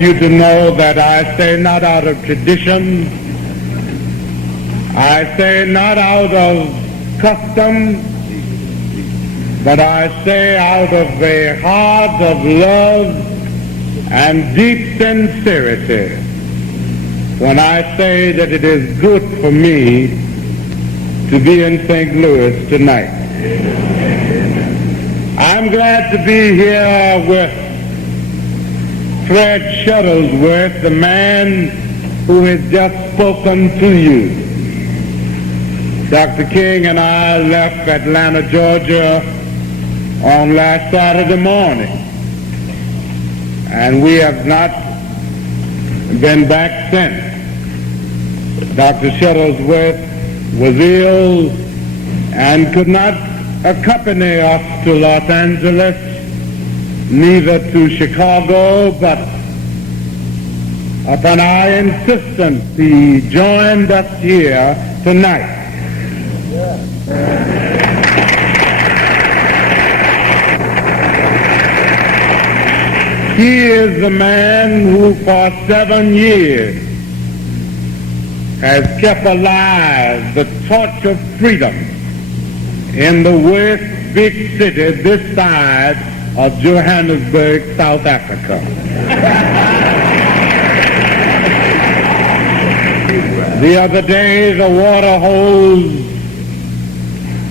You to know that I say not out of tradition, I say not out of custom, but I say out of a heart of love and deep sincerity when I say that it is good for me to be in St. Louis tonight. I'm glad to be here with Fred Shuttlesworth, the man who has just spoken to you. Dr. King and I left Atlanta, Georgia on last Saturday morning, and we have not been back since. Dr. Shuttlesworth was ill and could not accompany us to Los Angeles, neither to Chicago, but upon our insistence, he joined us here tonight. He is the man who for 7 years has kept alive the torch of freedom in the worst big city this side of Johannesburg, South Africa. The other day, the water hose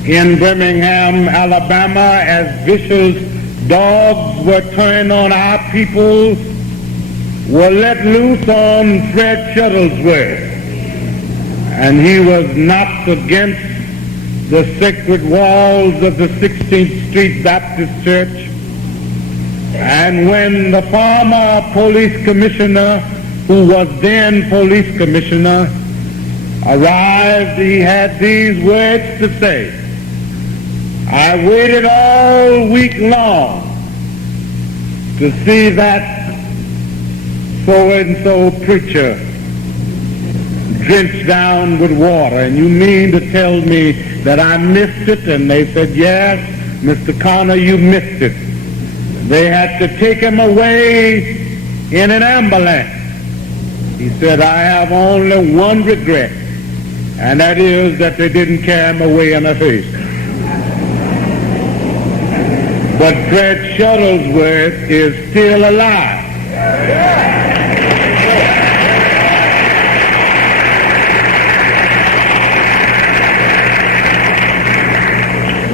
in Birmingham, Alabama, as vicious dogs were turned on our people, were let loose on Fred Shuttlesworth, and he was knocked against the sacred walls of the 16th Street Baptist Church. And when the former police commissioner, who was then police commissioner, arrived, he had these words to say: I waited all week long to see that so-and-so preacher drenched down with water, and you mean to tell me that I missed it? And they said, yes, Mr. Connor, you missed it. They had to take him away in an ambulance. He said, I have only one regret, and that is that they didn't carry him away in a hearse. But Fred Shuttlesworth is still alive.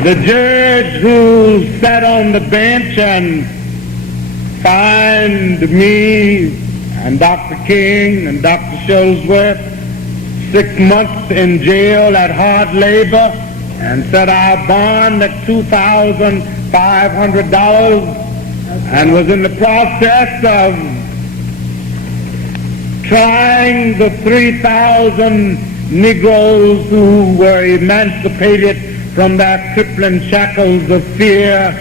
The judge who sat on the bench and fined me and Dr. King and Dr. Shuttlesworth 6 months in jail at hard labor and set our bond at $2,500 and was in the process of trying the 3,000 Negroes who were emancipated from their crippling shackles of fear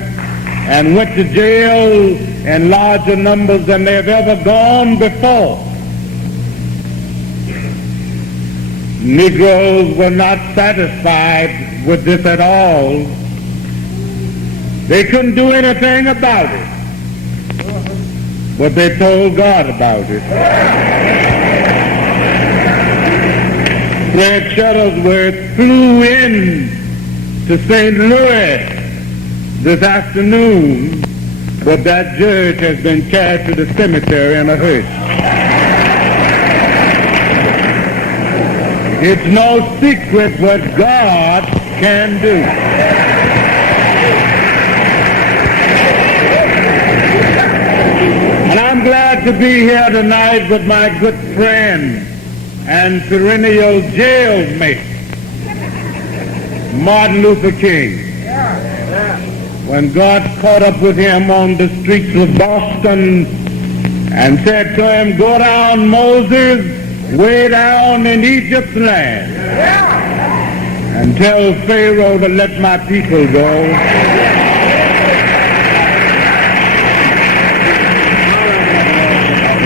and went to jail in larger numbers than they've ever gone before. Negroes were not satisfied with this at all. They couldn't do anything about it, but they told God about it. Fred Shuttlesworth flew in to St. Louis this afternoon, but that judge has been carried to the cemetery in a hearse. It's no secret what God can do. And I'm glad to be here tonight with my good friend and perennial jailmate, Martin Luther King. When God caught up with him on the streets of Boston and said to him, go down, Moses, way down in Egypt's land, and tell Pharaoh to let my people go.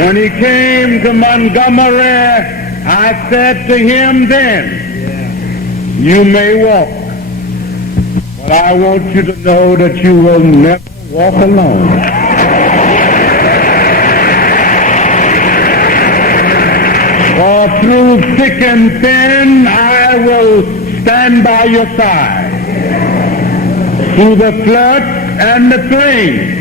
When he came to Montgomery, I said to him then, you may walk, but I want you to know that you will never walk alone. For through thick and thin, I will stand by your side. Through the flood and the flame,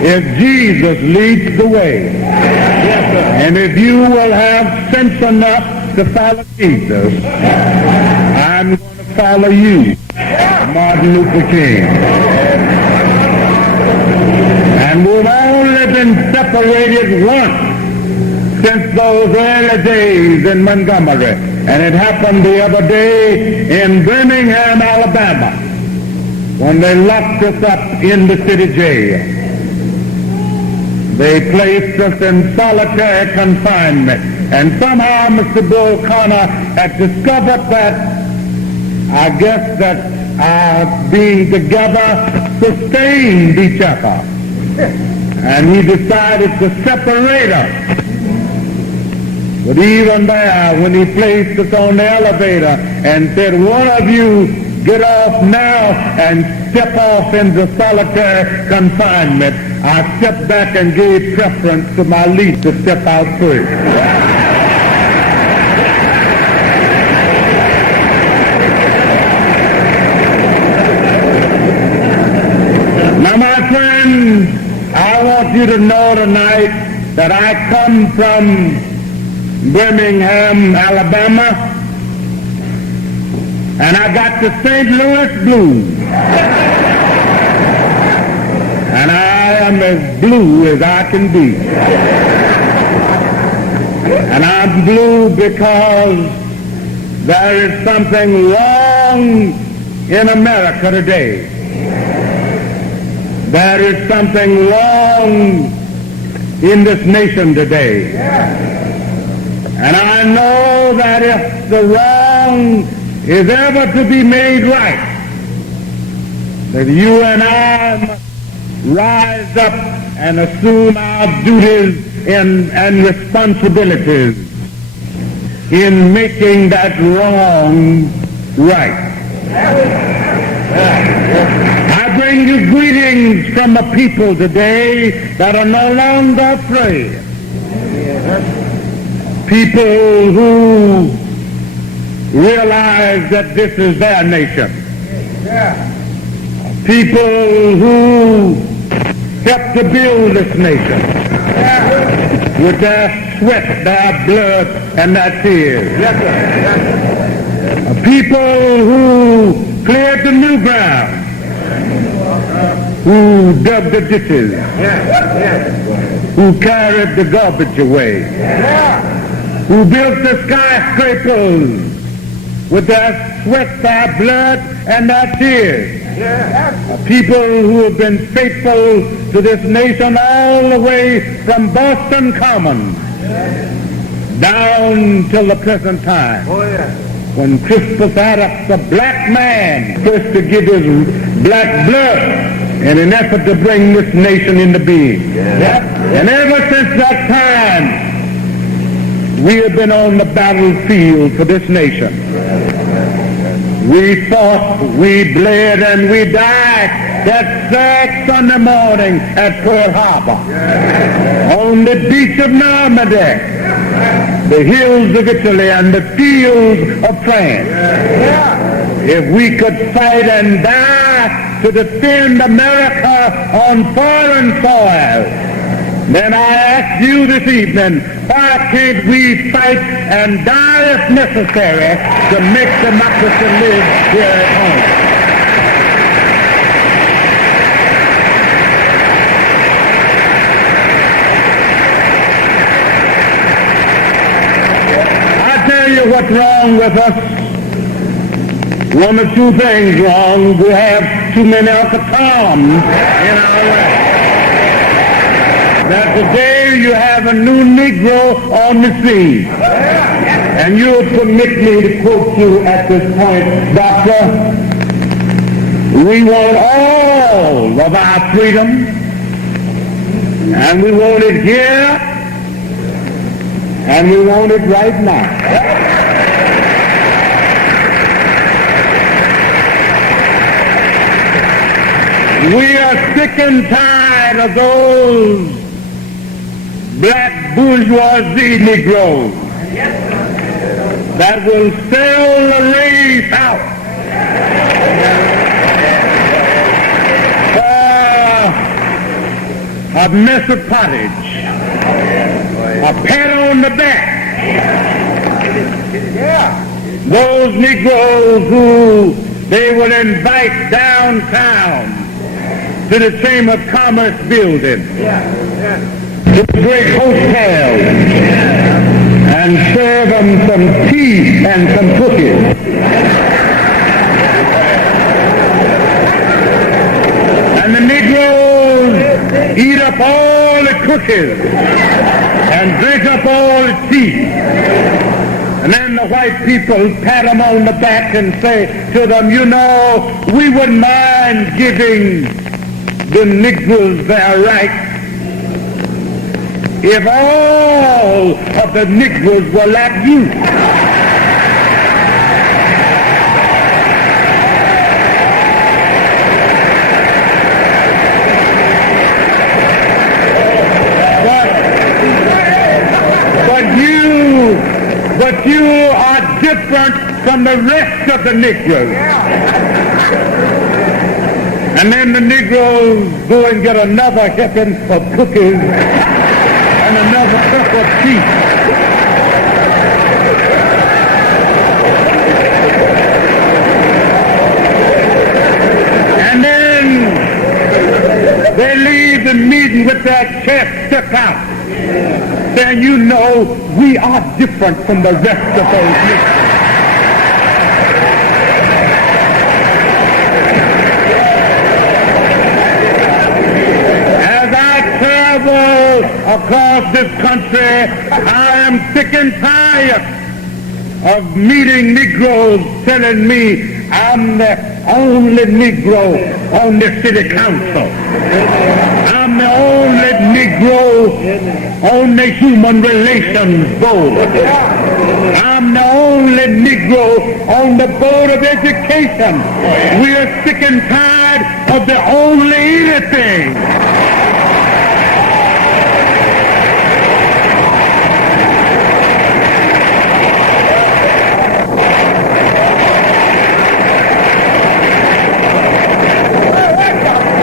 if Jesus leads the way. And if you will have sense enough to follow Jesus, I'm going to follow you, Martin Luther King. And we've only been separated once since those early days in Montgomery. And it happened the other day in Birmingham, Alabama, when they locked us up in the city jail. They placed us in solitary confinement. And somehow Mr. Bull Connor had discovered that, I guess that our being together sustained each other. And he decided to separate us. But even there, when he placed us on the elevator and said, one of you get off now and step off into solitary confinement, I stepped back and gave preference to my lead to step out first. Now, my friends, I want you to know tonight that I come from Birmingham, Alabama, and I got the St. Louis blues. And I am as blue as I can be. And I'm blue because there is something wrong in America today. There is something wrong in this nation today. And I know that if the wrong is ever to be made right, that you and I must rise up and assume our duties and responsibilities in making that wrong right. I bring you greetings from a people today that are no longer afraid. People who realize that this is their nation. People who helped to build this nation with their sweat, their blood, and their tears. People who cleared the new ground, who dug the ditches, who carried the garbage away, who built the skyscrapers with their sweat, their blood, and their tears. People who have been faithful to this nation all the way from Boston Common down till the present time. When Crispus Attucks, a black man, first to give his black blood in an effort to bring this nation into being. And ever since that time, we have been on the battlefield for this nation. We fought, we bled, and we died that sad Sunday morning at Pearl Harbor, on the beach of Normandy, the hills of Italy, and the fields of France. If we could fight and die to defend America on foreign soil, then I ask you this evening, why can't we fight and die if necessary to make democracy live here at home? I tell you what's wrong with us. One or two things wrong. We have too many Alcatons in our life. That today you have a new Negro on the scene. And you'll permit me to quote you at this point, Doctor. We want all of our freedom, and we want it here, and we want it right now. We are sick and tired of those black bourgeoisie Negroes that will sell the race out for a mess of pottage, a pat on the back. Those Negroes who they will invite downtown to the Chamber of Commerce building, to the great hotel, and serve them some tea and some cookies. And the Negroes eat up all the cookies and drink up all the tea. And then the white people pat them on the back and say to them, you know, we wouldn't mind giving the Negroes their rights if all of the Negroes were like you. But you are different from the rest of the Negroes. And then the Negroes go and get another helping of cookies and another cup of tea. And then they leave the meeting with their chest stuck out. Then you know we are different from the rest of those Negroes. As I travel across this country, I am sick and tired of meeting Negroes telling me I'm the only Negro on the city council. I'm the only Negro on the human relations board. I'm the only Negro on the board of education. We're sick and tired of the only anything.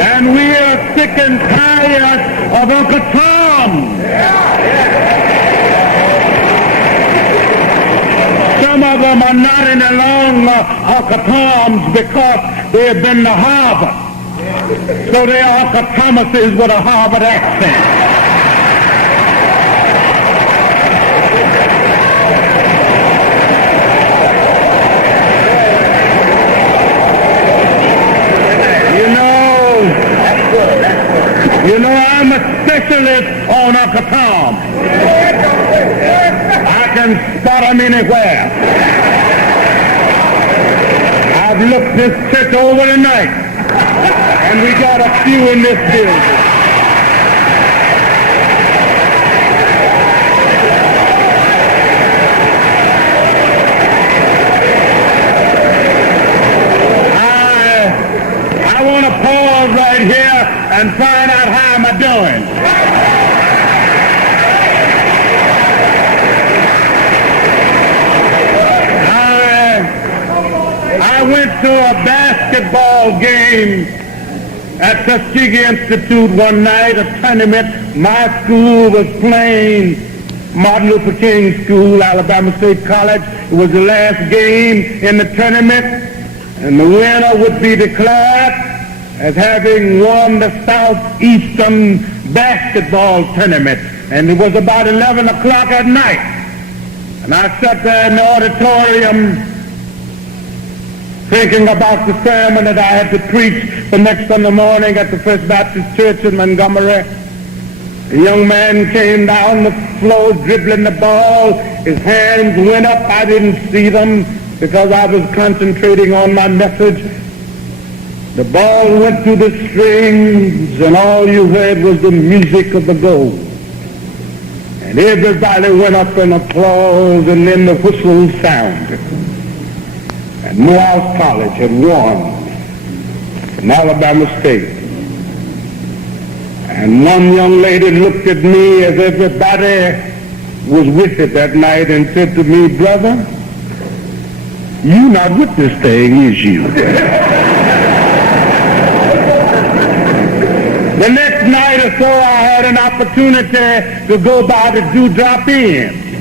And we are sick and tired of Uncle Tom. Some of them are not any longer Uncle Toms because they have been to Harvard. So they are Uncle Thomases with a Harvard accent. You know, I'm a specialist on Uncle Tom. I can spot him anywhere. I've looked this church over tonight, and we got a few in this building. I want to pause right here and find out how am I doing. I went to a basketball game at Tuskegee Institute one night, a tournament. My school was playing Martin Luther King School, Alabama State College. It was the last game in the tournament, and the winner would be declared as having won the Southeastern basketball tournament. And it was about 11 o'clock at night. And I sat there in the auditorium thinking about the sermon that I had to preach the next Sunday morning at the First Baptist Church in Montgomery. A young man came down the floor dribbling the ball. His hands went up. I didn't see them because I was concentrating on my message. The ball went through the strings, and all you heard was the music of the goal. And everybody went up in applause, and then the whistle sounded. And Morehouse College had won from Alabama State. And one young lady looked at me as everybody was with it that night and said to me, "Brother, You not with this thing, is you? The next night or so, I had an opportunity to go by the Dewdrop Inn.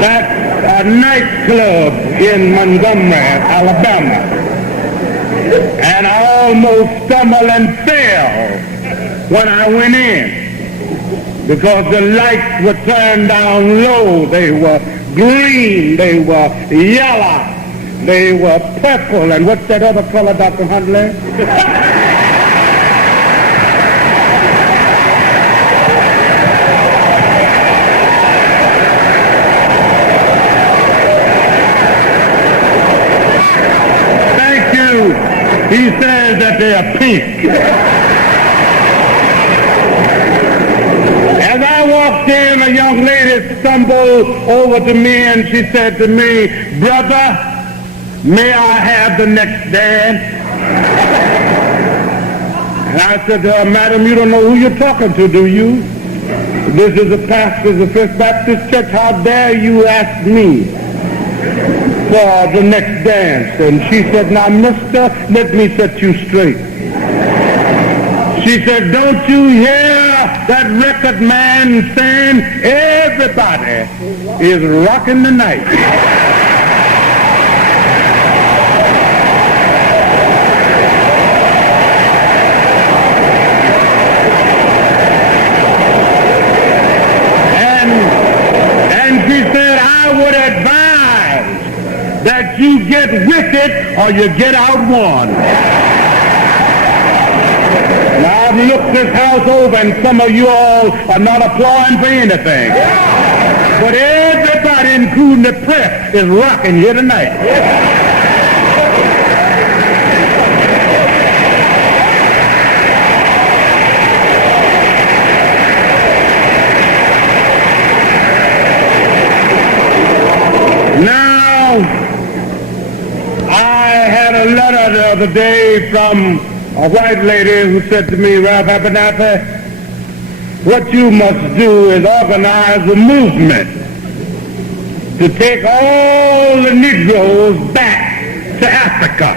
That's a nightclub in Montgomery, Alabama. And I almost stumbled and fell when I went in because the lights were turned down low. They were green, they were yellow, they were purple, and what's that other color, Dr. Huntley? Thank you. He says that they are pink. As I walked in, a young lady stumbled over to me and she said to me, "Brother, may I have the next dance?" And I said, "Madam, you don't know who you're talking to, do you? This is a pastor of the First Baptist Church. How dare you ask me for the next dance?" And she said, "Now, mister, let me set you straight." She said, "Don't you hear that record man saying everybody is rocking the night?" And she said, "I would advise that you get with it or you get outwon." Now, I've looked this house over and some of you all are not applauding for anything. But everybody, including the press, is rocking here tonight. Now, I had a letter the other day from a white lady who said to me, "Rev Abernathy, what you must do is organize a movement to take all the Negroes back to Africa.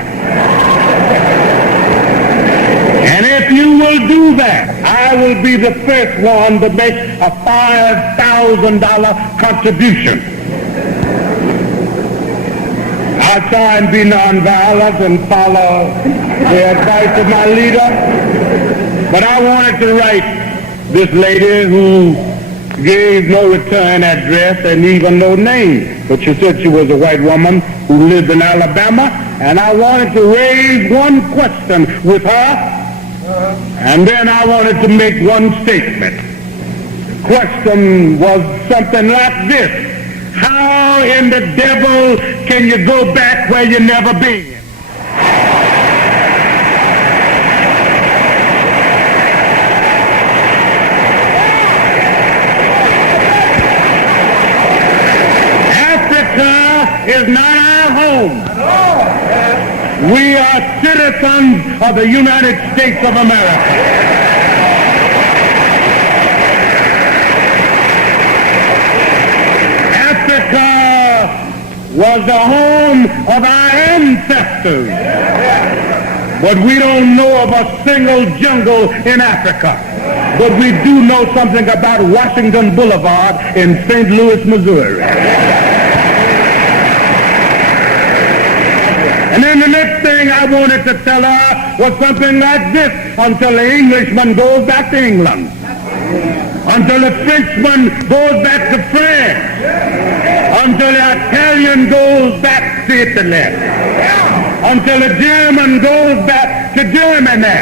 And if you will do that, I will be the first one to make a $5,000 contribution." I try and be nonviolent and follow the advice of my leader. But I wanted to write this lady who gave no return address and even no name. But she said she was a white woman who lived in Alabama. And I wanted to raise one question with her. And then I wanted to make one statement. Question was something like this: how in the devil can you go back where you never been? Africa is not our home. We are citizens of the United States of America. Was the home of our ancestors. But we don't know of a single jungle in Africa. But we do know something about Washington Boulevard in St. Louis, Missouri. And then the next thing I wanted to tell her was something like this: until the Englishman goes back to England, until the Frenchman goes back to France, until the Italian goes back to Italy, until the German goes back to Germany,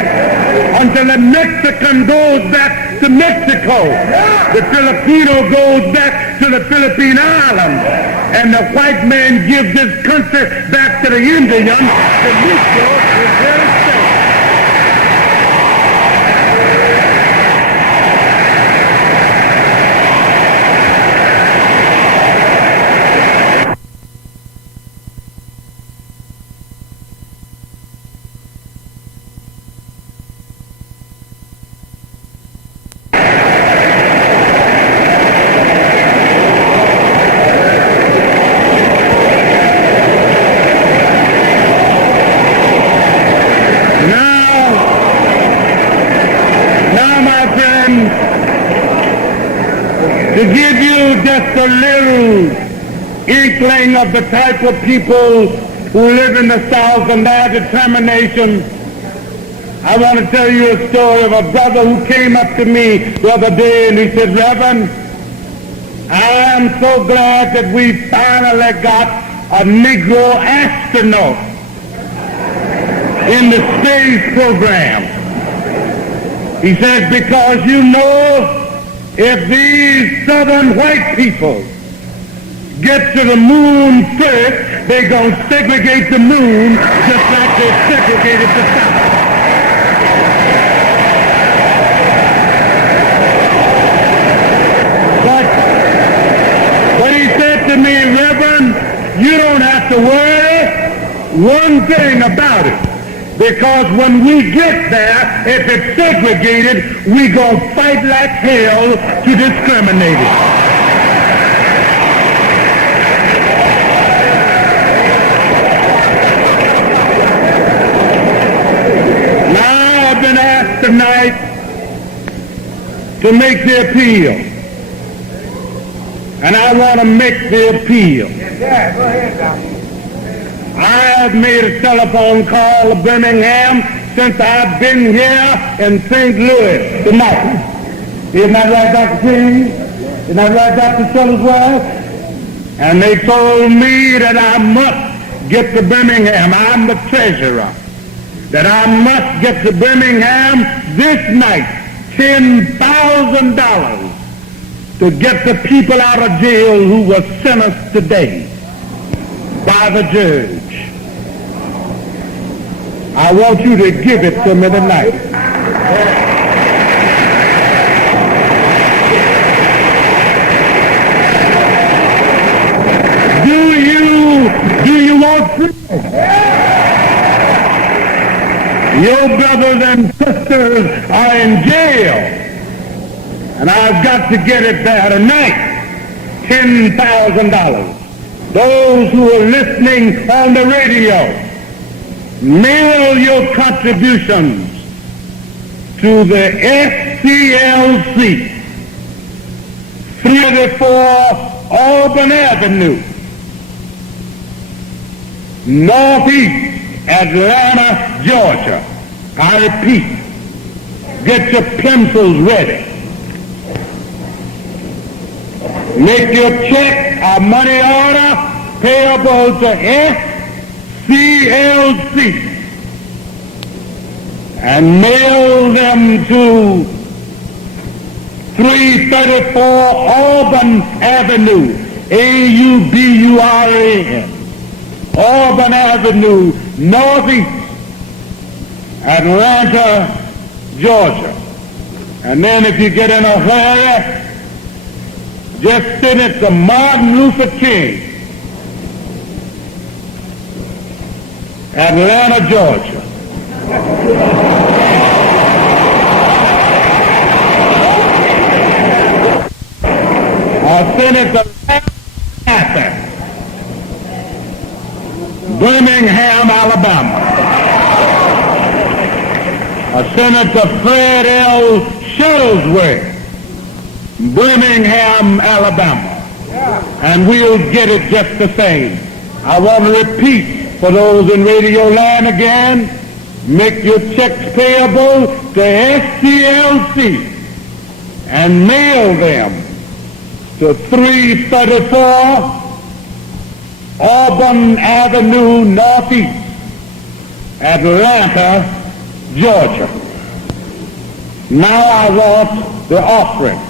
until the Mexican goes back to Mexico, the Filipino goes back to the Philippine Islands, and the white man gives this country back to the Indians, the Negro is here to stay. To give you just a little inkling of the type of people who live in the South and their determination, I want to tell you a story of a brother who came up to me the other day and he said, Reverend, I am so glad that we finally got a Negro astronaut in the space program. He says, because you know, if these southern white people get to the moon first, they're going to segregate the moon just like they segregated the South. But he said to me, Reverend, you don't have to worry one thing about it. Because when we get there, if it's segregated, we going to fight like hell to discriminate it. Now I've been asked tonight to make the appeal. And I want to make the appeal. Yeah, go ahead, Doctor. I have made a telephone call to Birmingham since I've been here in St. Louis tonight. Isn't that right, Dr. King? Isn't that right, Dr. Shuttlesworth? And they told me that I must get to Birmingham. I'm the treasurer. That I must get to Birmingham this night, $10,000 to get the people out of jail who were sentenced today by the judge. I want you to give it to me tonight. Do you want freedom? Your brothers and sisters are in jail, and I've got to get it there tonight. $10,000. Those who are listening on the radio, mail your contributions to the SCLC, 34 Auburn Avenue, Northeast Atlanta, Georgia. I repeat, get your pencils ready. Make your check or money order payable to SCLC and mail them to 334 Auburn Avenue, Auburn, Auburn Avenue, Northeast Atlanta, Georgia. And then if you get in a hurry, just send it to Martin Luther King, Atlanta, Georgia. Or send it to Birmingham, Alabama. Or send it to Fred L. Shuttlesworth, Birmingham, Alabama. And we'll get it just the same. I want to repeat for those in radio land again, make your checks payable to SCLC and mail them to 334 Auburn Avenue, Northeast, Atlanta, Georgia. Now I want the offering.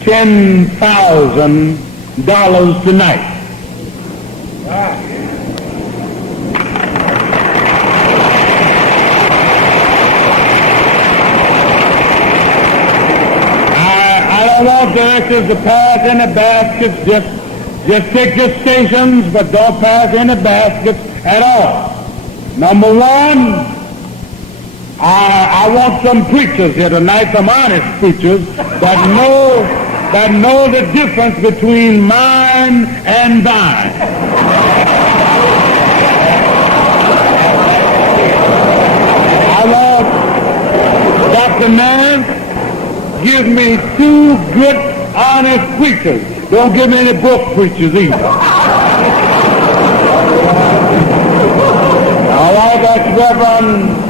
$10,000 tonight. I don't want directors to pass any baskets. Just take your stations, but don't pass any baskets at all. Number one, I want some preachers here tonight, some honest preachers that know the difference between mine and thine. I want Dr. Nance, give me 2 good honest preachers. Don't give me any book preachers either. All right, that's Reverend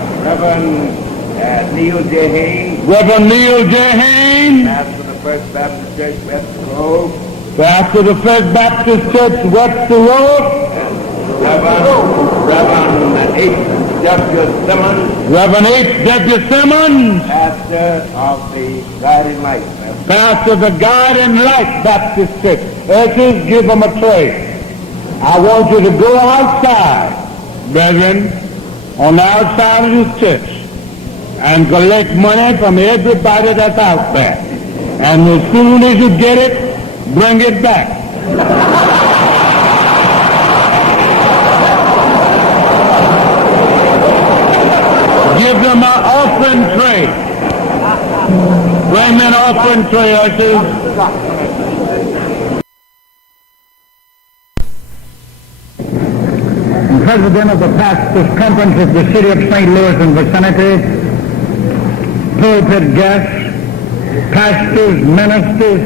Neil J. Haynes, Reverend Neil J. Haynes, pastor of the First Baptist Church, West of the Road. pastor of the First Baptist Church, West the Road. Reverend H.W. Simmons, Reverend H.W. Simmons, pastor of the Guiding Light. pastor of the Guiding Light Baptist Church. Ushers, give them a tray. I want you to go outside, brethren, on the outside of this church, and collect money from everybody that's out there. And as soon as you get it, bring it back. Give them an offering tray. Bring me an offering tray, ushers. President of the Pastors' Conference of the City of St. Louis and vicinity, pulpit guests, pastors, ministers,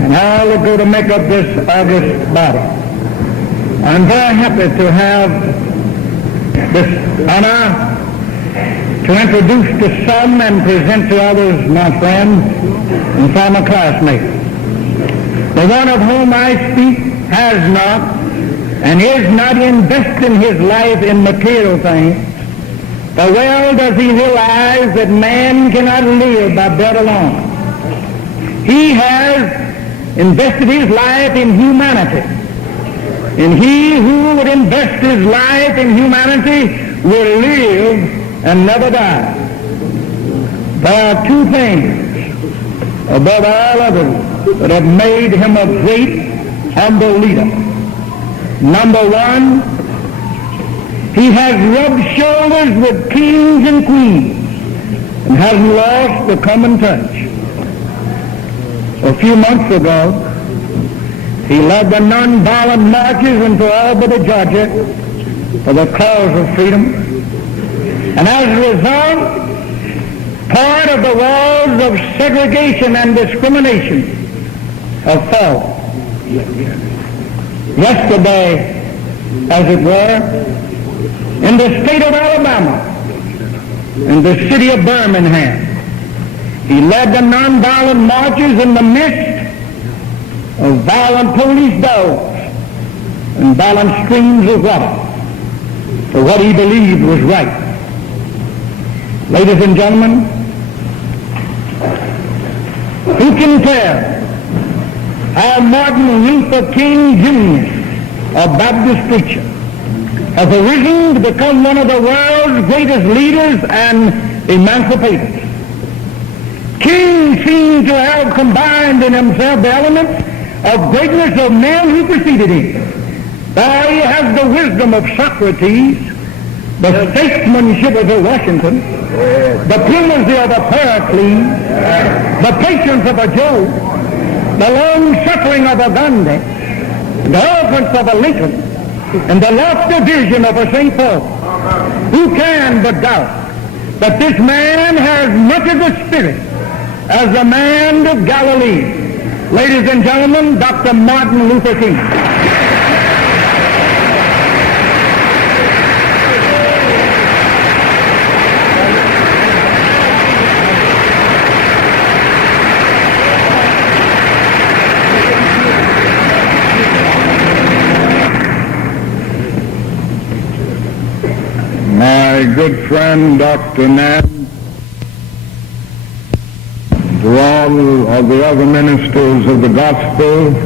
and all that go to make up this august body. I'm very happy to have this honor to introduce to some and present to others my friends and former classmates. The one of whom I speak has not and is not investing his life in material things, for well does he realize that man cannot live by bread alone. He has invested his life in humanity, and he who would invest his life in humanity will live and never die. There are two things above all others that have made him a great, humble leader. Number one, he has rubbed shoulders with kings and queens and hasn't lost the common touch. A few months ago, he led the nonviolent marches into Albany, Georgia for the cause of freedom. And as a result, part of the walls of segregation and discrimination have fallen. Yesterday, as it were, in the state of Alabama, in the city of Birmingham, he led the nonviolent marches in the midst of violent police dogs and violent streams of water for what he believed was right. Ladies and gentlemen, who can tell how Martin Luther King Jr., a Baptist preacher, has arisen to become one of the world's greatest leaders and emancipators. King seemed to have combined in himself the elements of greatness of men who preceded him. There he has the wisdom of Socrates, the statesmanship of a Washington, the fluency of a Pericles, the patience of a Job, the long-suffering of a Gandhi, the eloquence of a Lincoln, and the lofty vision of a St. Paul. Who can but doubt that this man has much of the spirit as the man of Galilee? Ladies and gentlemen, Dr. Martin Luther King. My good friend, Dr. Nance, to all of the other ministers of the gospel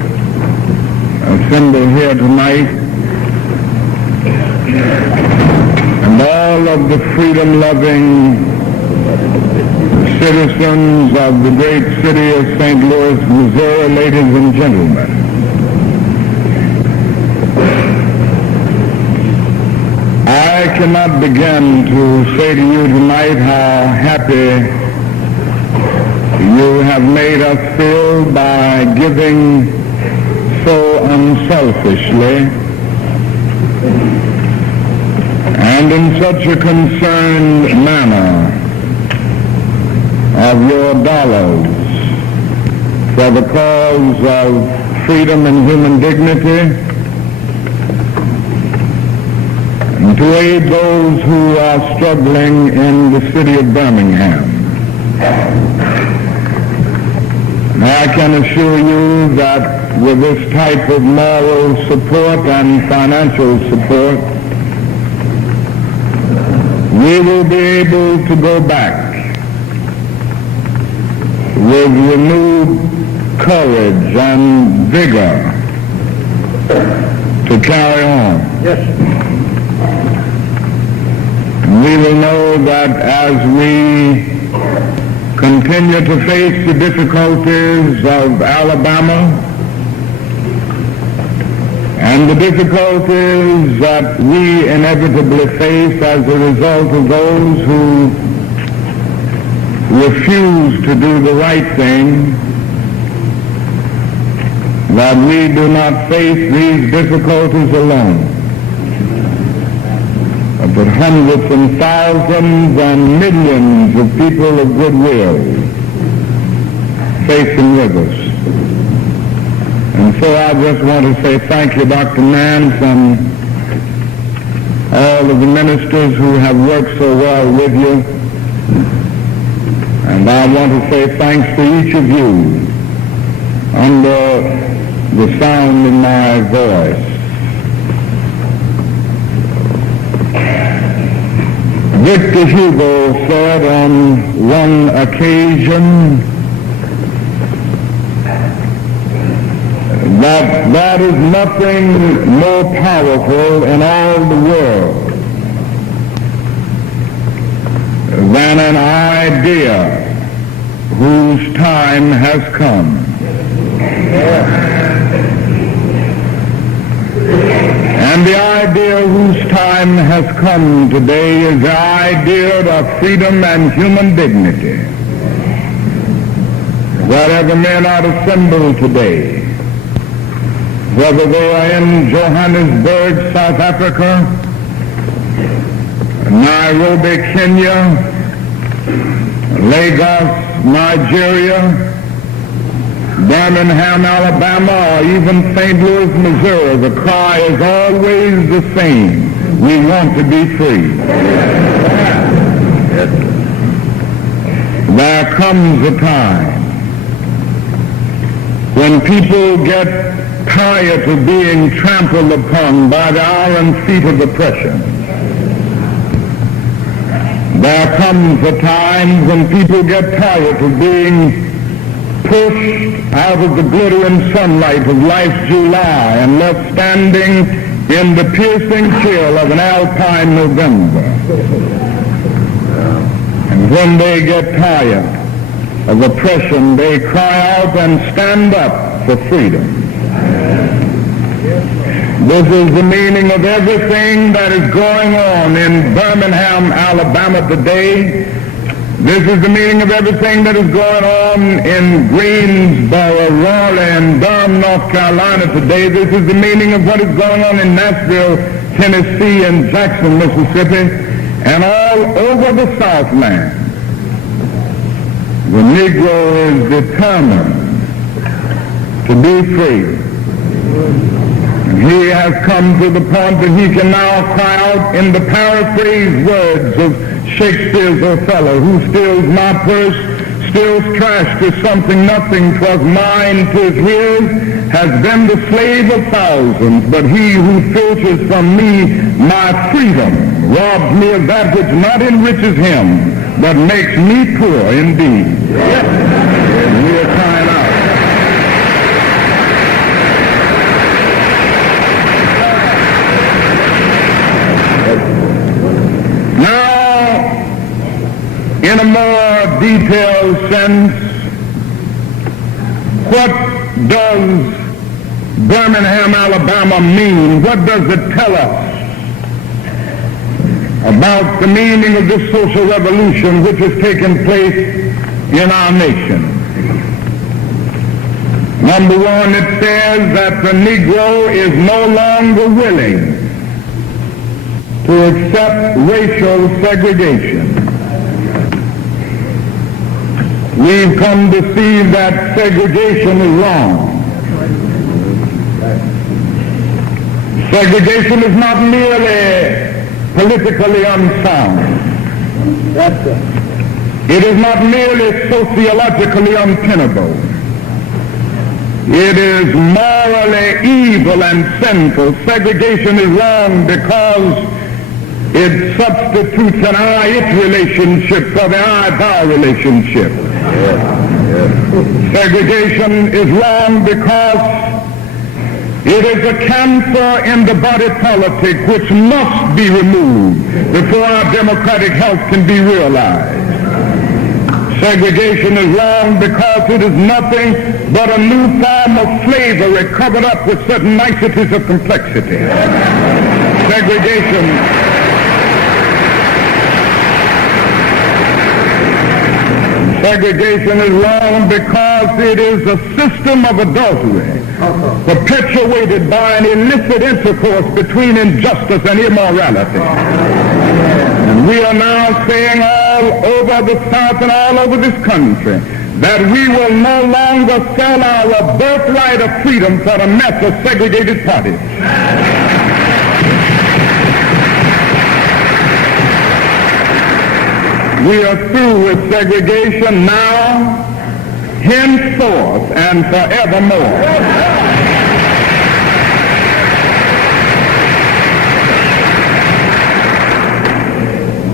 assembled here tonight, and all of the freedom-loving citizens of the great city of St. Louis, Missouri, ladies and gentlemen. I cannot begin to say to you tonight how happy you have made us feel by giving so unselfishly and in such a concerned manner of your dollars for the cause of freedom and human dignity, and to aid those who are struggling in the city of Birmingham. And I can assure you that with this type of moral support and financial support, we will be able to go back with renewed courage and vigor to carry on. Yes. We will know that as we continue to face the difficulties of Alabama and the difficulties that we inevitably face as a result of those who refuse to do the right thing, that we do not face these difficulties alone, but hundreds and thousands and millions of people of goodwill facing with us. And so I just want to say thank you, Dr. Nance, and all of the ministers who have worked so well with you. And I want to say thanks to each of you under the sound of my voice. Victor Hugo said on one occasion that there is nothing more powerful in all the world than an idea whose time has come. And the idea whose time has come today is the idea of freedom and human dignity. Wherever men are assembled today, whether they are in Johannesburg, South Africa, Nairobi, Kenya, Lagos, Nigeria, Birmingham, Alabama, or even St. Louis, Missouri, the cry is always the same. We want to be free. There comes a time when people get tired of being trampled upon by the iron feet of oppression. There comes a time when people get tired of being pushed out of the glittering sunlight of life's July and left standing in the piercing chill of an alpine November. And when they get tired of oppression, they cry out and stand up for freedom. This is the meaning of everything that is going on in Birmingham, Alabama today. This is the meaning of everything that is going on in Greensboro, Raleigh, and Durham, North Carolina today. This is the meaning of what is going on in Nashville, Tennessee, and Jackson, Mississippi, and all over the Southland. The Negro is determined to be free. And he has come to the point that he can now cry out in the paraphrased words of Shakespeare's Othello, who steals my purse, steals trash to something nothing, 'twas mine, 'tis his, has been the slave of thousands, but he who filches from me my freedom robs me of that which not enriches him, but makes me poor indeed. Yes. And we are crying out. In a more detailed sense, what does Birmingham, Alabama mean? What does it tell us about the meaning of this social revolution which has taken place in our nation? Number one, it says that the Negro is no longer willing to accept racial segregation. We've come to see that segregation is wrong. Segregation is not merely politically unsound. It is not merely sociologically untenable. It is morally evil and sinful. Segregation is wrong because it substitutes an I-it relationship for the I-thou relationship. Segregation is wrong because it is a cancer in the body politic which must be removed before our democratic health can be realized. Segregation is wrong because it is nothing but a new form of slavery covered up with certain niceties of complexity. Segregation is wrong because it is a system of adultery perpetuated by an illicit intercourse between injustice and immorality. And we are now saying all over the South and all over this country that we will no longer sell our birthright of freedom for a mess of segregated parties. We are through with segregation now, henceforth, and forevermore.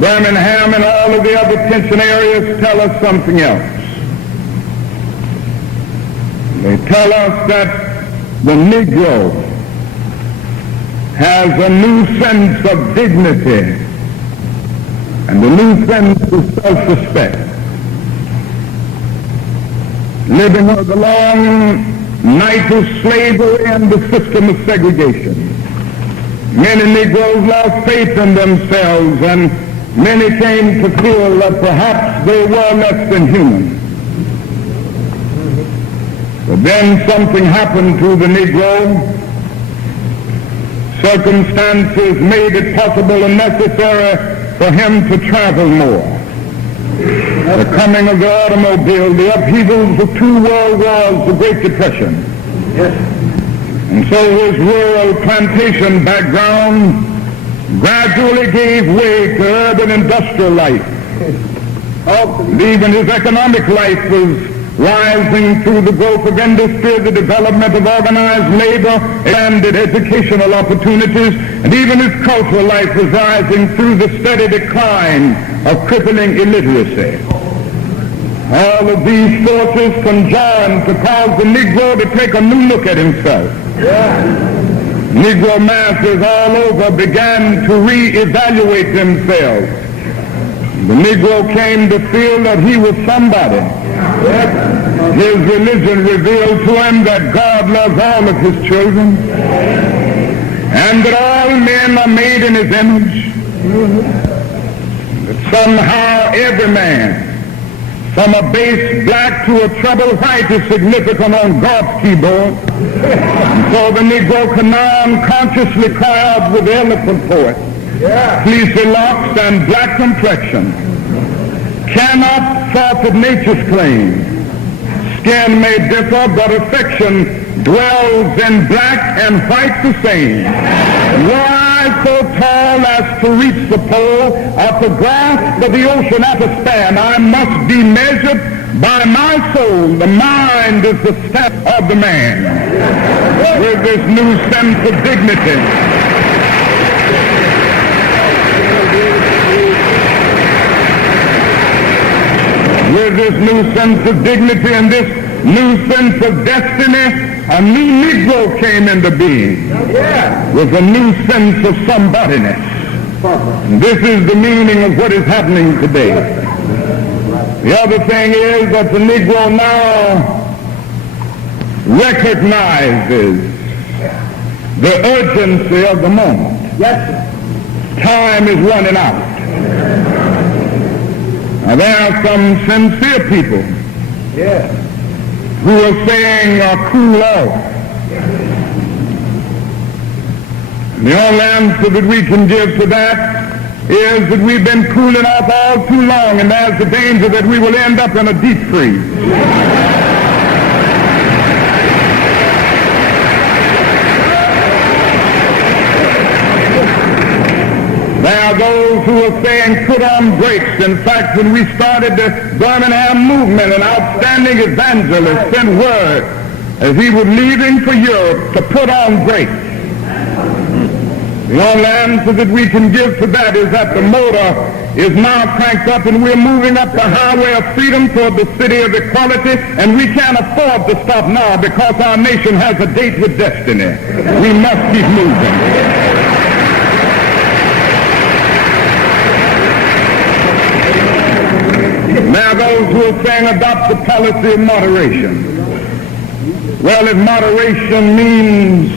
Birmingham and all of the other tension areas tell us something else. They tell us that the Negro has a new sense of dignity and a new sense of self-respect. Living with the long night of slavery and the system of segregation, many Negroes lost faith in themselves, and many came to feel that perhaps they were less than human. But then something happened to the Negro. Circumstances made it possible and necessary for him to travel more. The coming of the automobile, the upheavals of 2 world wars, the Great Depression. And so his rural plantation background gradually gave way to urban industrial life. And even his economic life was rising through the growth of industry, the development of organized labor, and educational opportunities, and even his cultural life was rising through the steady decline of crippling illiteracy. All of these forces conjoined to cause the Negro to take a new look at himself. Negro masses all over began to reevaluate themselves. The Negro came to feel that he was somebody. His religion revealed to him that God loves all of his children and that all men are made in his image. That somehow every man, from a base black to a treble white, is significant on God's keyboard. And so the Negro can now unconsciously cry out with the eloquent poet, fleecy locks and black complexion cannot thwart nature's claim. Skin may differ, but affection dwells in black and white the same. Were I so tall as to reach the pole, or to grasp of the ocean at a span, I must be measured by my soul. The mind is the step of the man. With this new sense of dignity, with this new sense of dignity and this new sense of destiny, a new Negro came into being with a new sense of somebodyness. And this is the meaning of what is happening today. The other thing is that the Negro now recognizes the urgency of the moment. Time is running out. Now, there are some sincere people who are saying, cool off. The only answer that we can give to that is that we've been cooling off all too long, and there's the danger that we will end up in a deep freeze. There are those who are saying put on brakes. In fact, when we started the Birmingham movement, an outstanding evangelist sent word as he was leaving for Europe to put on brakes. The only answer that we can give to that is that the motor is now cranked up and we're moving up the highway of freedom toward the city of equality, and we can't afford to stop now because our nation has a date with destiny. We must keep moving. Now those who are saying adopt the policy of moderation. Well, if moderation means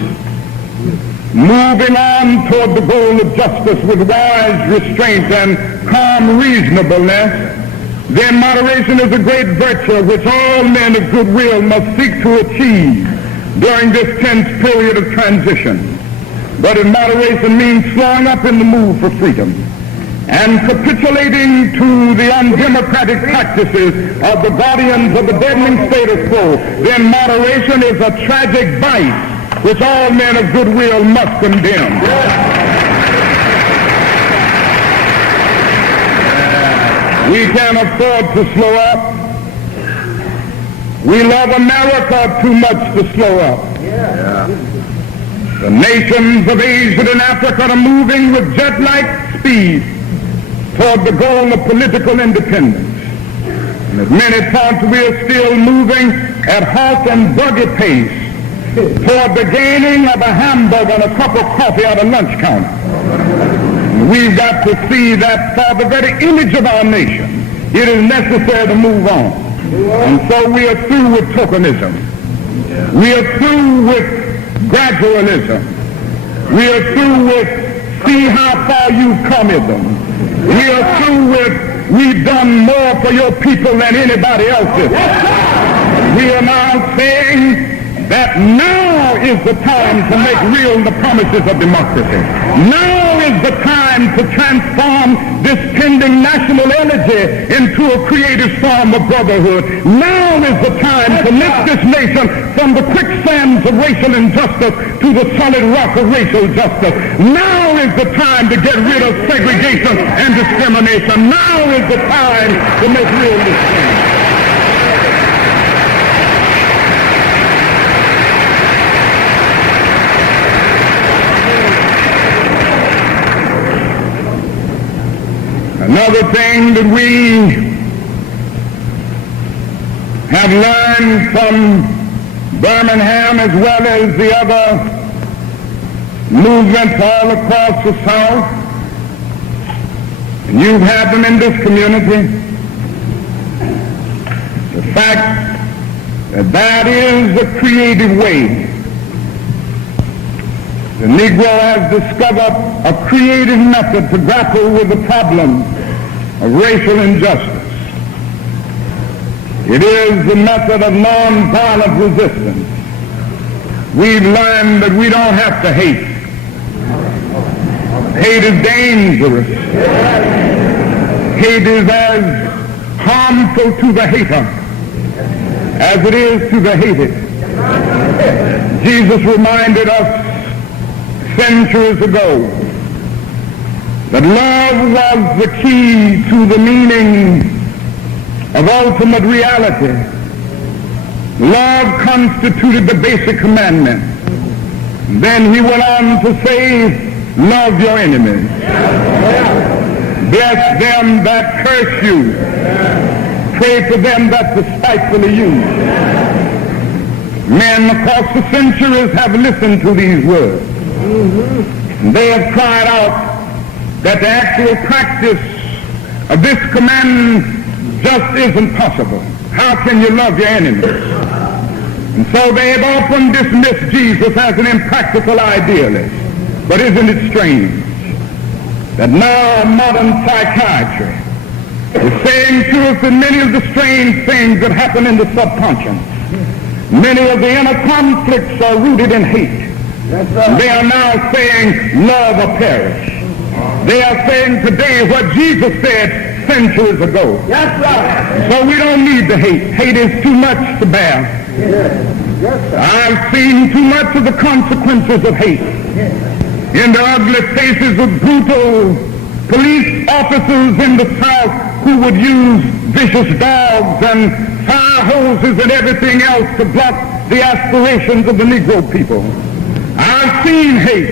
moving on toward the goal of justice with wise restraint and calm reasonableness, then moderation is a great virtue which all men of goodwill must seek to achieve during this tense period of transition. But if moderation means slowing up in the move for freedom and capitulating to the undemocratic practices of the guardians of the deadening status quo, then moderation is a tragic vice which all men of goodwill must condemn. We can't afford to slow up. We love America too much to slow up. The nations of Asia and Africa are moving with jet-like speed toward the goal of political independence. And at many points we are still moving at halt and buggy pace toward the gaining of a hamburger and a cup of coffee at a lunch counter. And we've got to see that for the very image of our nation, it is necessary to move on. And so we are through with tokenism. We are through with gradualism. We are through with see how far you've come-ism. We are through with we've done more for your people than anybody else is. We are now saying that now is the time to make real the promises of democracy. Now is the time to transform this pending national energy into a creative form of brotherhood. Now is the time to lift this nation from the quicksands of racial injustice to the solid rock of racial justice. Now is the time to get rid of segregation and discrimination. Now is the time to make real this change. Another thing that we have learned from Birmingham as well as the other movements all across the South, and you've had them in this community, the fact that that is the creative way. The Negro has discovered a creative method to grapple with the problem of racial injustice. It is the method of nonviolent resistance. We've learned that we don't have to hate. Hate is dangerous. Hate is as harmful to the hater as it is to the hated. Jesus reminded us centuries ago that love was the key to the meaning of ultimate reality. Love constituted the basic commandment. Then he went on to say, love your enemies. Bless them that curse you. Pray for them that despitefully use. Men across the centuries have listened to these words. They have cried out that the actual practice of this command just isn't possible. How can you love your enemies? And so they have often dismissed Jesus as an impractical idealist. But isn't it strange that now modern psychiatry is saying to us that many of the strange things that happen in the subconscious, many of the inner conflicts are rooted in hate. They are now saying love or perish. They are saying today what Jesus said centuries ago. Yes, sir. So we don't need to hate. Hate is too much to bear. Yes, sir. I've seen too much of the consequences of hate. In the ugly faces of brutal police officers in the South who would use vicious dogs and fire hoses and everything else to block the aspirations of the Negro people. I've seen hate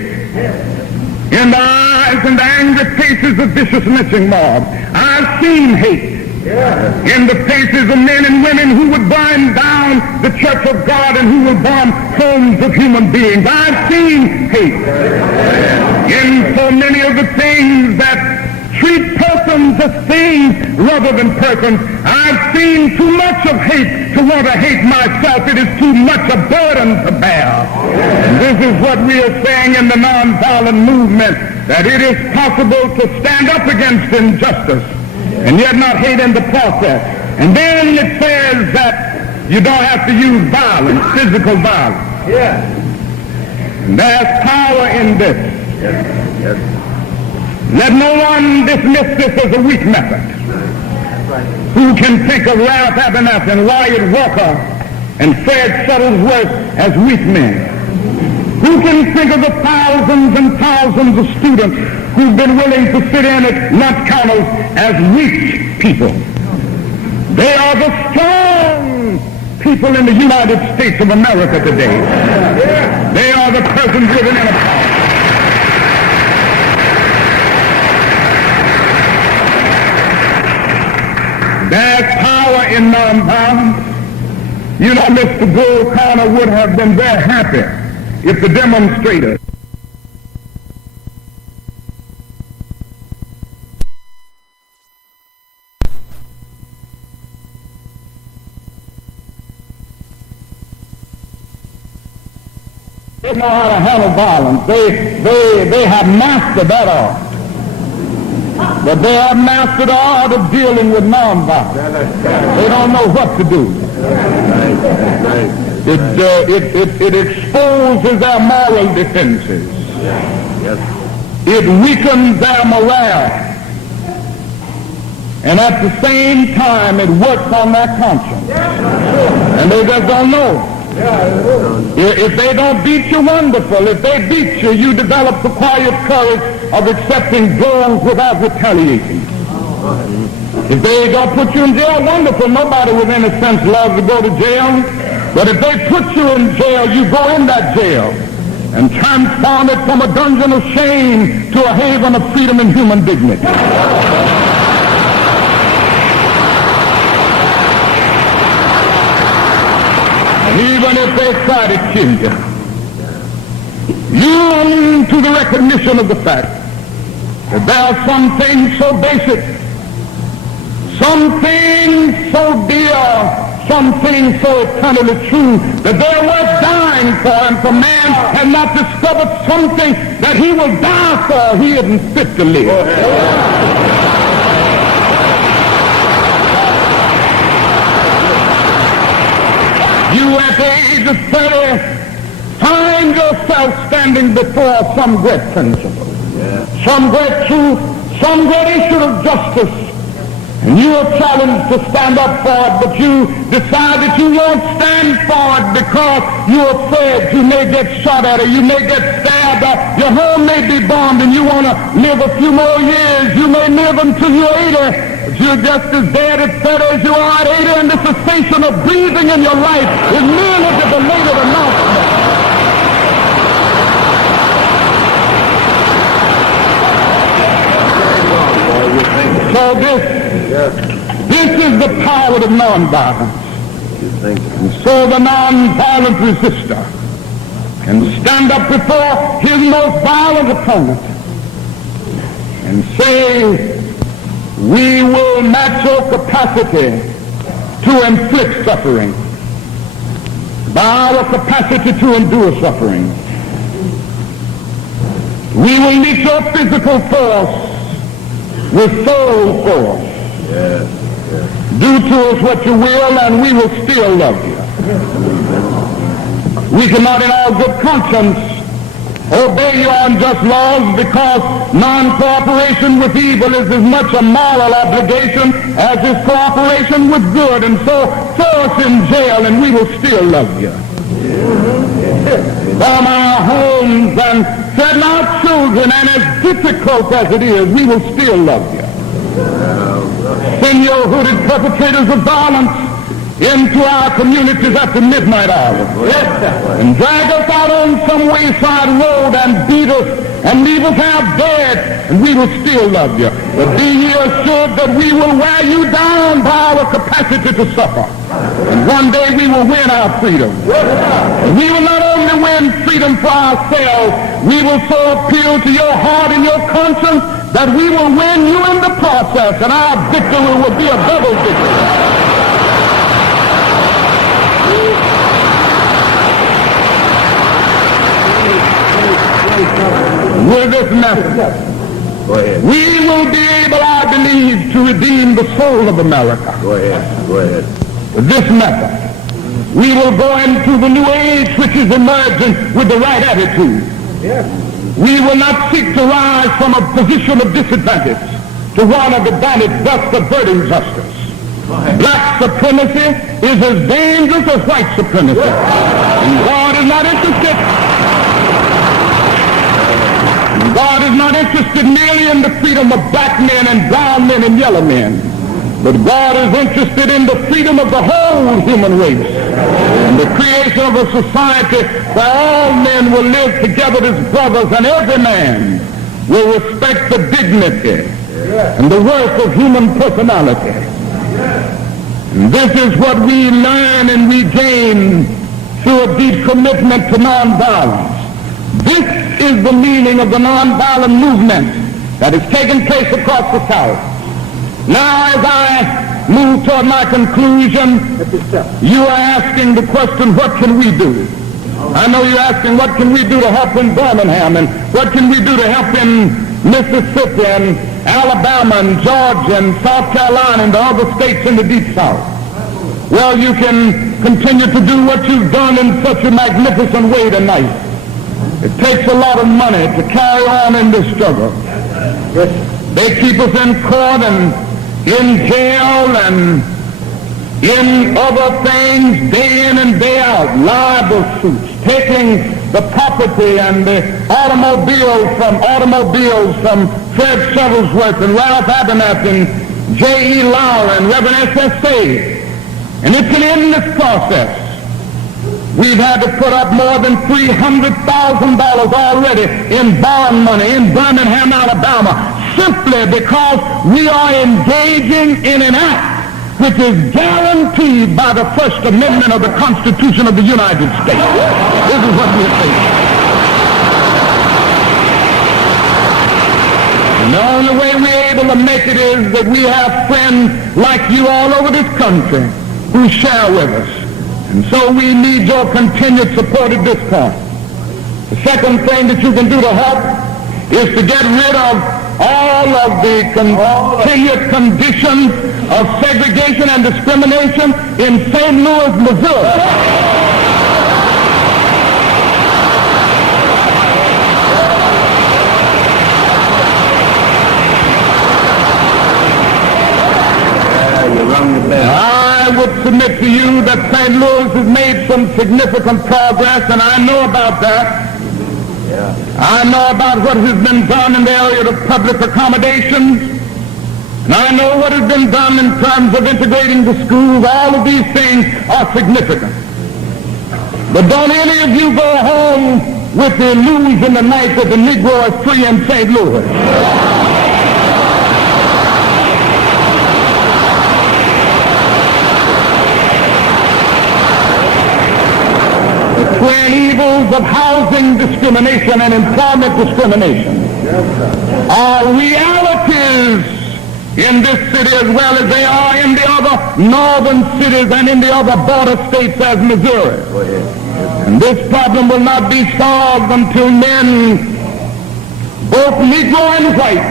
in the eyes and the angry faces of vicious lynching mobs. I've seen hate in the faces of men and women who would burn down the church of God and who would burn homes of human beings. I've seen hate in so many of the things that treat persons as things rather than persons. I've seen too much of hate to want to hate myself. It is too much a burden to bear. This is what we are saying in the nonviolent movement, that it is possible to stand up against injustice and yet not hate in the process. And then it says that you don't have to use violence, physical violence. Yeah. And there's power in this. Yes. Let no one dismiss this as a weak method. Who can think of Ralph Abernathy and Wyatt Walker and Fred Shuttlesworth as weak men? Who can think of the thousands and thousands of students who've been willing to sit in at lunch counters as weak people? They are the strong people in the United States of America today. They are the persons living in a power. There's power in nonviolence. You know, Mr. Gold Corner would have been very happy if the demonstrators they know how to handle violence. They have mastered that art. But they have mastered the art of dealing with nonviolence. They don't know what to do. It exposes their moral defenses. It weakens their morale. And at the same time, it works on their conscience. And they just don't know. If they don't beat you, wonderful. If they beat you, you develop the quiet courage of accepting blows without retaliating. If they don't put you in jail, wonderful. Nobody with any sense loves to go to jail. But if they put you in jail, you go in that jail and transform it from a dungeon of shame to a haven of freedom and human dignity. Even if they try to kill you, you to the recognition of the fact that there are some things so basic, some things so dear, some things so eternally true that they're worth dying for, and for man has not discovered something that he will die for, he isn't fit to live. You at the age of 30 find yourself standing before some great principle, some great truth, some great issue of justice, and you are challenged to stand up for it, but you decide that you won't stand for it because you're afraid you may get shot at, or you may get stabbed, or your home may be bombed, and you want to live a few more years. You may live until you're 80. You're just as dead at 30 as you are at 80, and the cessation of breathing in your life is merely the belated announcement. So this is the power of nonviolence. And so the nonviolent resistor can stand up before his most violent opponent and say, we will match your capacity to inflict suffering by our capacity to endure suffering. We will meet your physical force with soul force. Do to us what you will, and we will still love you. We cannot in our good conscience obey your unjust laws, because non-cooperation with evil is as much a moral obligation as is cooperation with good. And so throw us in jail and we will still love you. From our homes and threaten our children, and as difficult as it is, we will still love you. Send your hooded perpetrators of violence into our communities at the midnight hour. And drag us out on some wayside road and beat us and leave us half dead, and we will still love you. But be ye assured that we will wear you down by our capacity to suffer. And one day we will win our freedom. We will not only win freedom for ourselves, we will so appeal to your heart and your conscience that we will win you in the process, and our victory will be a double victory. With this message, we will be able, I believe, to redeem the soul of America. Go ahead. With this method, we will go into the new age which is emerging with the right attitude. We will not seek to rise from a position of disadvantage to one of advantage, thus subverting justice. Black supremacy is as dangerous as white supremacy. And God is not interested merely in the freedom of black men and brown men and yellow men, but God is interested in the freedom of the whole human race and the creation of a society where all men will live together as brothers, and every man will respect the dignity and the worth of human personality. And this is what we learn and we gain through a deep commitment to nonviolence. This is the meaning of the nonviolent movement that is taking place across the South. Now, as I move toward my conclusion, you are asking the question, what can we do? I know you're asking, what can we do to help in Birmingham, and what can we do to help in Mississippi and Alabama and Georgia and South Carolina and the other states in the Deep South? Well, you can continue to do what you've done in such a magnificent way tonight. It takes a lot of money to carry on in this struggle. They keep us in court and in jail and in other things day in and day out, libel suits, taking the property and the automobiles from Fred Shuttlesworth and Ralph Abernathy and J.E. Lowry and Reverend S.S.A. And it's an endless process. We've had to put up more than $300,000 already in bond money in Birmingham, Alabama, simply because we are engaging in an act which is guaranteed by the First Amendment of the Constitution of the United States. This is what we're facing. And the only way we're able to make it is that we have friends like you all over this country who share with us. And so we need your continued support at this point. The second thing that you can do to help is to get rid of all of the continued conditions of segregation and discrimination in St. Louis, Missouri. I would submit to you that St. Louis has made some significant progress, and I know about that. I know about what has been done in the area of public accommodations, and I know what has been done in terms of integrating the schools. All of these things are significant. But don't any of you go home with the illusion tonight that the Negro is free in St. Louis. Twin evils of housing discrimination and employment discrimination are realities in this city as well as they are in the other northern cities and in the other border states as Missouri. And this problem will not be solved until men, both Negro and white,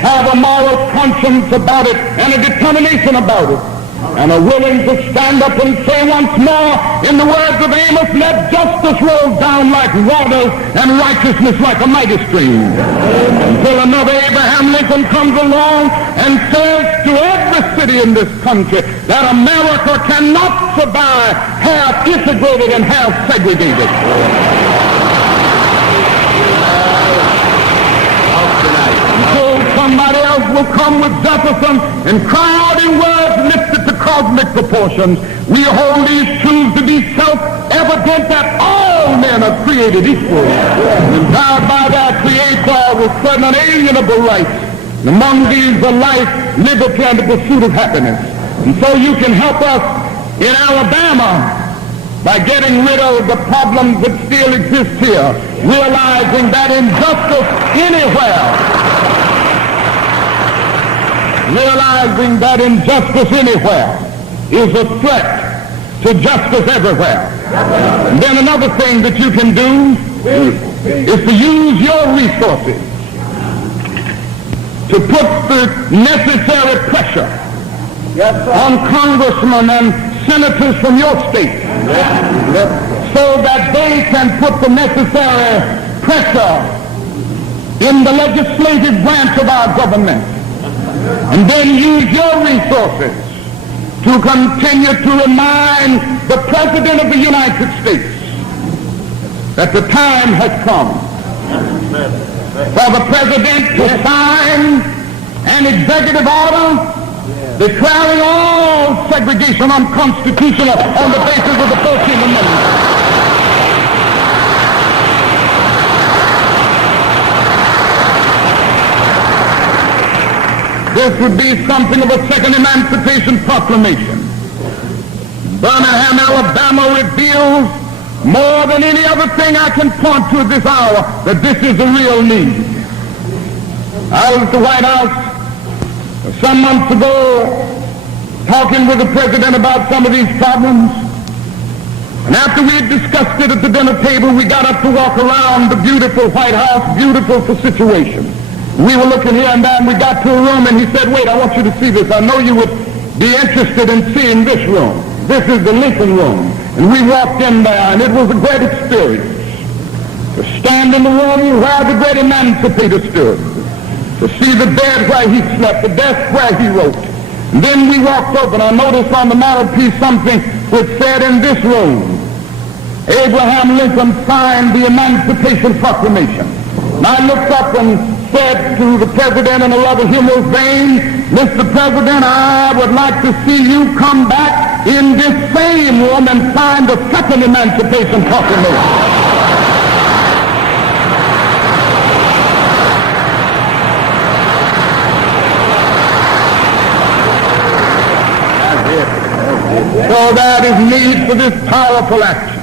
have a moral conscience about it and a determination about it. and are willing to stand up and say once more, in the words of Amos, let justice roll down like waters and righteousness like a mighty stream. Until another Abraham Lincoln comes along and says to every city in this country that America cannot survive half integrated and half segregated. Somebody else will come with Jefferson and cry out in words lifted to cosmic proportions. We hold these truths to be self-evident that all men are created equal, endowed by their Creator with certain unalienable rights. And among these are life, liberty, and the pursuit of happiness. And so you can help us in Alabama by getting rid of the problems that still exist here, realizing that injustice anywhere is a threat to justice everywhere. And then another thing that you can do is to use your resources to put the necessary pressure on congressmen and senators from your state so that they can put the necessary pressure in the legislative branch of our government. And then use your resources to continue to remind the President of the United States that the time has come for the President to sign an executive order declaring all segregation unconstitutional on the basis of the 14th Amendment. This would be something of a second Emancipation Proclamation. Birmingham, Alabama reveals more than any other thing I can point to at this hour that this is a real need. I was at the White House some months ago talking with the President about some of these problems. And after we had discussed it at the dinner table, we got up to walk around the beautiful White House, beautiful for situation. We were looking here and there, and we got to a room, and he said, wait, I want you to see this. I know you would be interested in seeing this room. This is the Lincoln Room. And we walked in there, and it was a great experience to stand in the room where the great emancipator stood, to see the bed where he slept, the desk where he wrote. And then we walked over, and I noticed on the mantelpiece something which said, in this room, Abraham Lincoln signed the Emancipation Proclamation. And I looked up and said to the President in a rather humorous vein, Mr. President, I would like to see you come back in this same room and sign the second Emancipation Proclamation. So there is need for this powerful action.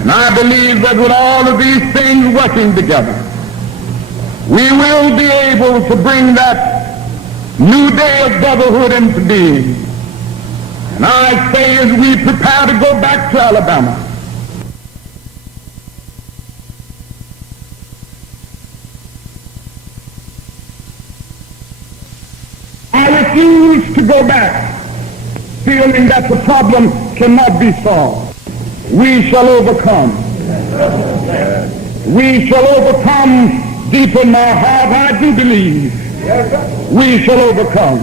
And I believe that with all of these things working together, we will be able to bring that new day of brotherhood into being. And I say, as we prepare to go back to Alabama, I refuse to go back feeling that the problem cannot be solved. We shall overcome. We shall overcome. Deep in my heart, I do believe we shall overcome.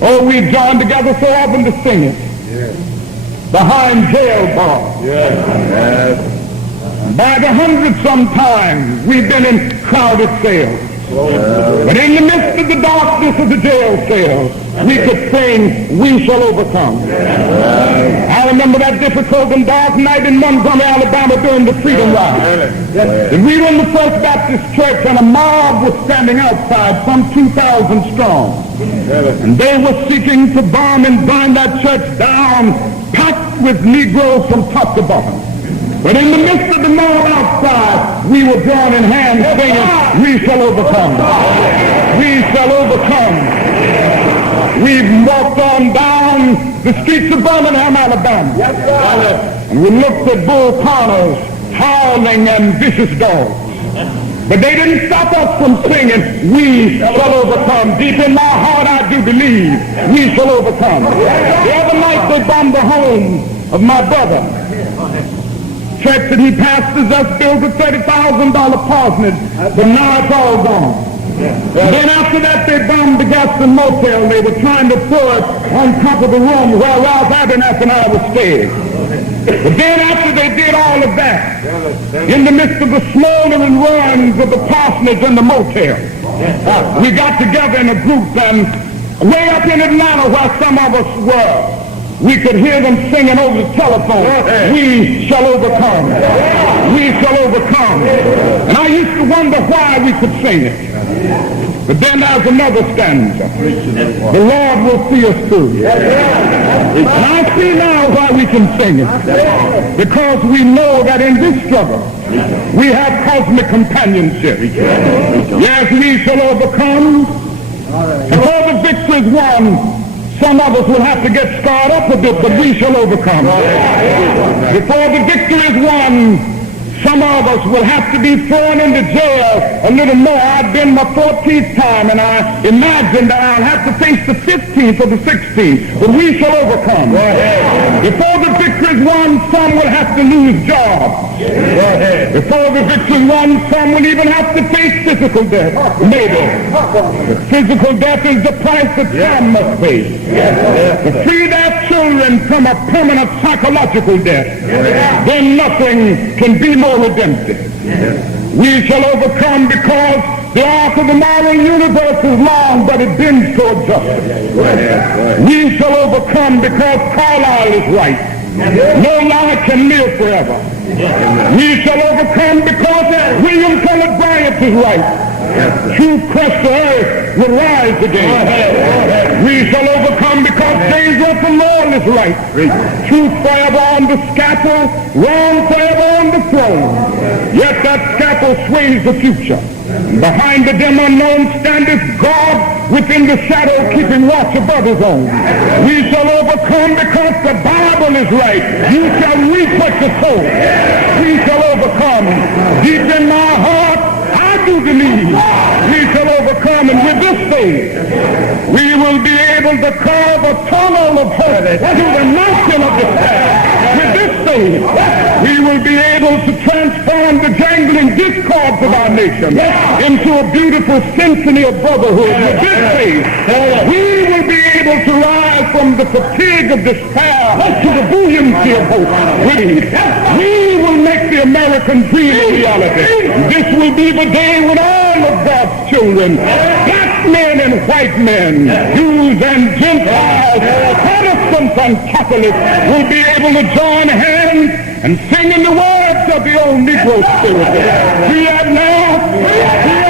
Oh, we've joined together so often to sing it. Behind jail bars. By the hundreds sometimes, we've been in crowded cells. But in the midst of the darkness of the jail cell, we could sing, we shall overcome. I remember that difficult and dark night in Montgomery, Alabama during the Freedom Ride. And we were in the First Baptist Church, and a mob was standing outside, some 2,000 strong. And they were seeking to bomb and burn that church down, packed with Negroes from top to bottom. But in the midst of the mob outside, we were drawn in hand singing, we shall overcome. We shall overcome. We've walked on down the streets of Birmingham, Alabama. And we looked at Bull Connors howling and vicious dogs. But they didn't stop us from singing, we shall overcome. Deep in my heart, I do believe we shall overcome. The other night, they bombed the home of my brother. Church that he pastors us built a $30,000 parsonage, but now it's all gone. Then after that, they bombed the Gaston Motel. They were trying to throw it on top of the room where Ralph Abernathy and I was staying. But then after they did all of that, in the midst of the smoldering ruins of the parsonage and the motel, we got together in a group, and way up in Atlanta where some of us were, we could hear them singing over the telephone, we shall overcome. We shall overcome. And I used to wonder why we could sing it. But then there's another stanza. The Lord will see us through. And I see now why we can sing it. Because we know that in this struggle, we have cosmic companionship. Yes, we shall overcome. Before the victory is won, some of us will have to get scarred up a bit, but we shall overcome. Before the victory is won, some of us will have to be thrown into jail a little more. I've been my 14th time, and I imagine that I'll have to face the 15th or the 16th, but we shall overcome. Before the victory is won, some will have to lose jobs. Before the victory is won, some will even have to face physical death. Maybe. But physical death is the price that some must pay. To free their children from a permanent psychological death, then nothing can be more redemptive. We shall overcome because the arc of the moral universe is long, but it bends toward justice. We shall overcome because Carlyle is right. No lie can live forever. We shall overcome because William Cullen Bryant is right. Truth crushed the earth will rise again. We shall overcome because James Russell Lowell is right. Truth forever on the scaffold, wrong forever on the throne. Yet that scaffold sways the future. Behind the dim unknown standeth God within the shadow keeping watch above his own. We shall overcome because the Bible is right. You shall reap what you sow. We shall overcome. Deep in my heart, I do believe we shall overcome, and with this faith, we will be able to carve a tunnel of hope to the mountain of despair. With this faith, we will be able to transform the jangling discords of our nation into a beautiful symphony of brotherhood. With this faith, we will be able to rise from the fatigue of despair to the buoyancy of hope. We will make the American dream a reality. This will be the day when all of God's children, black men and white men, Jews and Gentiles, Protestants and Catholics, will be able to join hands and sing in the words of the old Negro spirit. We are now